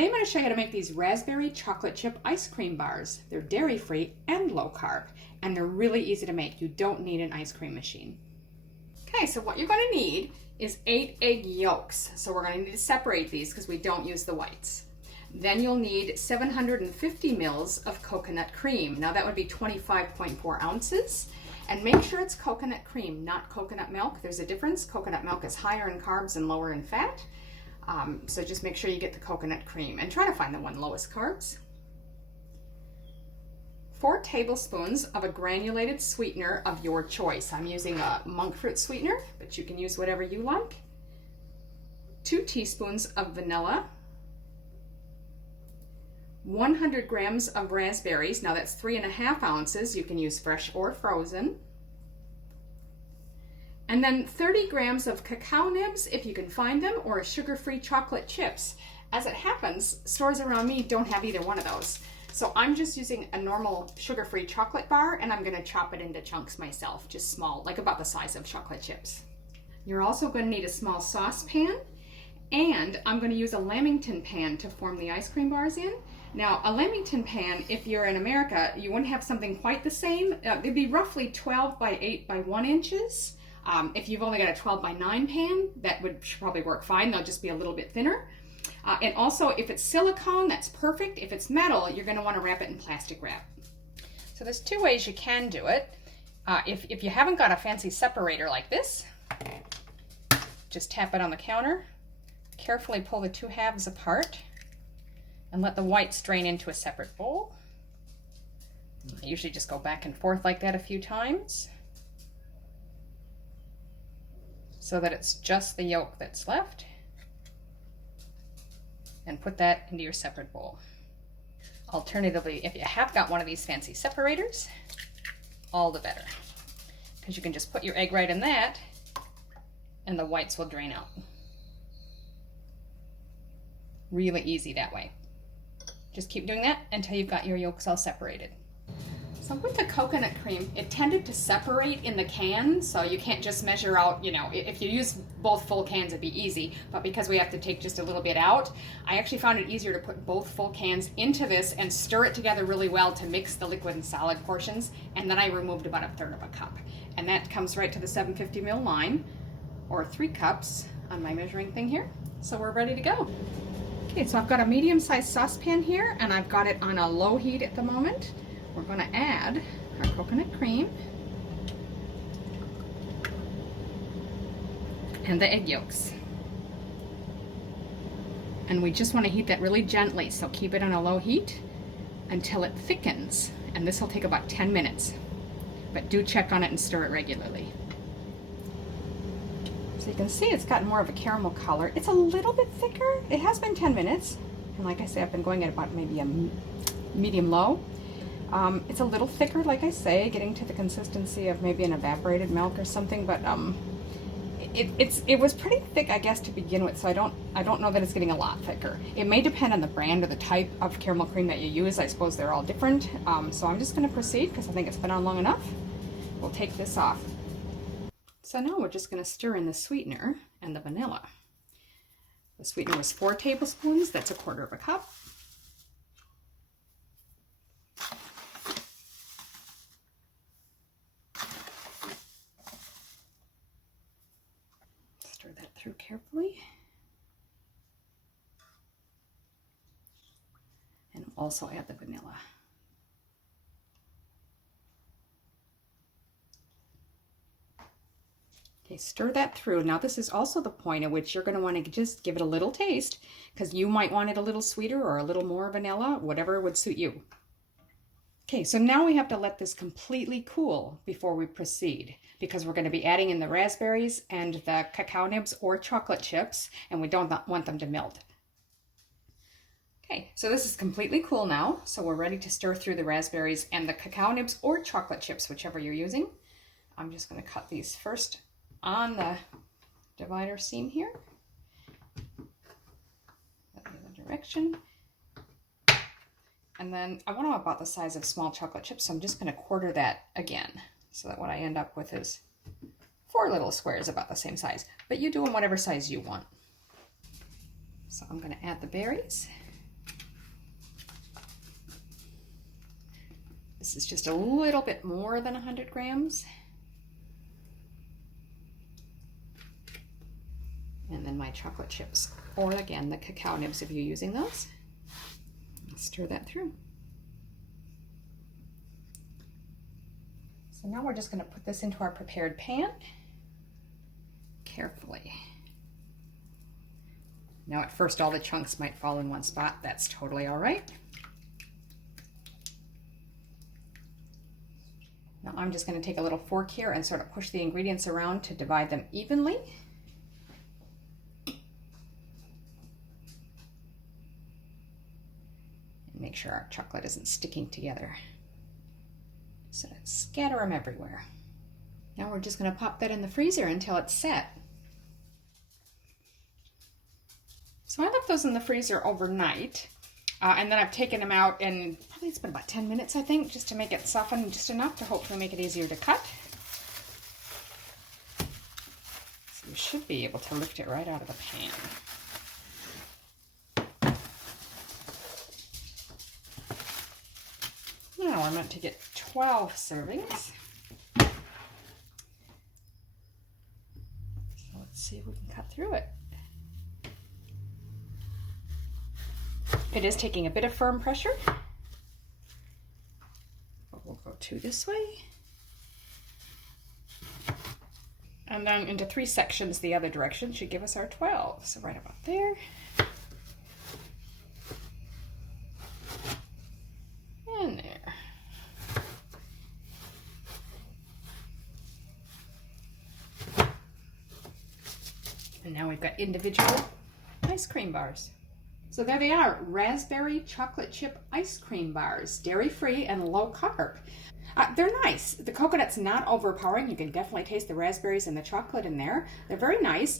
Today I'm going to show you how to make these raspberry chocolate chip ice cream bars. They're dairy-free and low carb, and they're really easy to make. You don't need an ice cream machine. Okay, so what you're going to need is 8 egg yolks. So we're going to need to separate these because we don't use the whites. Then you'll need 750 mils of coconut cream. Now that would be 25.4 ounces. And make sure it's coconut cream, not coconut milk. There's a difference. Coconut milk is higher in carbs and lower in fat. So just make sure you get the coconut cream and try to find the one lowest carbs. 4 tablespoons of a granulated sweetener of your choice. I'm using a monk fruit sweetener, but you can use whatever you like. 2 teaspoons of vanilla. 100 grams of raspberries. Now that's 3.5 ounces. You can use fresh or frozen. And then 30 grams of cacao nibs, if you can find them, or sugar-free chocolate chips. As it happens, stores around me don't have either one of those. So I'm just using a normal sugar-free chocolate bar, and I'm gonna chop it into chunks myself, just small, like about the size of chocolate chips. You're also gonna need a small saucepan, and I'm gonna use a Lamington pan to form the ice cream bars in. Now, a Lamington pan, if you're in America, you wouldn't have something quite the same. It'd be roughly 12 by 8 by 1 inches. If you've only got a 12 by 9 pan, that would probably work fine. They'll just be a little bit thinner. And also, if it's silicone, that's perfect. If it's metal, you're gonna wanna wrap it in plastic wrap. So there's 2 ways you can do it. If you haven't got a fancy separator like this, just tap it on the counter, carefully pull the 2 halves apart, and let the whites drain into a separate bowl. I usually just go back and forth like that a few times so that it's just the yolk that's left, and put that into your separate bowl. Alternatively, if you have got one of these fancy separators, all the better, because you can just put your egg right in that and the whites will drain out. Really easy that way. Just keep doing that until you've got your yolks all separated. So with the coconut cream, it tended to separate in the can, so you can't just measure out, you know, if you use both full cans it'd be easy, but because we have to take just a little bit out, I actually found it easier to put both full cans into this and stir it together really well to mix the liquid and solid portions, and then I removed about 1/3 of a cup. And that comes right to the 750 ml line, or 3 cups on my measuring thing here. So we're ready to go. Okay, so I've got a medium-sized saucepan here, and I've got it on a low heat at the moment. We're going to add our coconut cream and the egg yolks. And we just want to heat that really gently, so keep it on a low heat until it thickens. And this will take about 10 minutes. But do check on it and stir it regularly. So you can see it's gotten more of a caramel color. It's a little bit thicker. It has been 10 minutes. And like I say, I've been going at about maybe a medium-low. It's a little thicker, like I say, getting to the consistency of maybe an evaporated milk or something, but it was pretty thick, I guess, to begin with, so I don't know that it's getting a lot thicker. It may depend on the brand or the type of caramel cream that you use. I suppose they're all different. So I'm just going to proceed because I think it's been on long enough. We'll take this off. So now we're just going to stir in the sweetener and the vanilla. The sweetener was 4 tablespoons. That's 1/4 cup. Stir that through carefully. And also add the vanilla. Okay, stir that through. Now this is also the point at which you're going to want to just give it a little taste, because you might want it a little sweeter or a little more vanilla, whatever would suit you. Okay, so now we have to let this completely cool before we proceed, because we're going to be adding in the raspberries and the cacao nibs or chocolate chips, and we don't want them to melt. Okay, so this is completely cool now, so we're ready to stir through the raspberries and the cacao nibs or chocolate chips, whichever you're using. I'm just going to cut these first on the divider seam here, the other direction, and then I want them about the size of small chocolate chips, so I'm just going to quarter that again, so that what I end up with is 4 little squares about the same size, but you do them whatever size you want. So I'm going to add the berries. This is just a little bit more than 100 grams. And then my chocolate chips, or again, the cacao nibs if you're using those. Stir that through. So now we're just going to put this into our prepared pan carefully. Now at first all the chunks might fall in one spot. That's totally all right. Now I'm just going to take a little fork here and sort of push the ingredients around to divide them evenly. And make sure our chocolate isn't sticking together. So scatter them everywhere. Now we're just going to pop that in the freezer until it's set. So I left those in the freezer overnight, and then I've taken them out, and probably it's been about 10 minutes, I think, just to make it soften just enough to hopefully make it easier to cut. So you should be able to lift it right out of the pan. Now we're meant to get 12 servings. So let's see if we can cut through it. It is taking a bit of firm pressure, but we'll go 2 this way. And then into 3 sections the other direction should give us our 12. So right about there. And there. And now we've got individual ice cream bars. So there they are, raspberry chocolate chip ice cream bars, dairy-free and low carb. They're nice. The coconut's not overpowering. You can definitely taste the raspberries and the chocolate in there. They're very nice.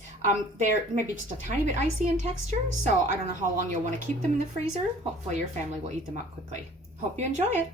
They're maybe just a tiny bit icy in texture, so I don't know how long you'll want to keep them in the freezer. Hopefully your family will eat them up quickly. Hope you enjoy it.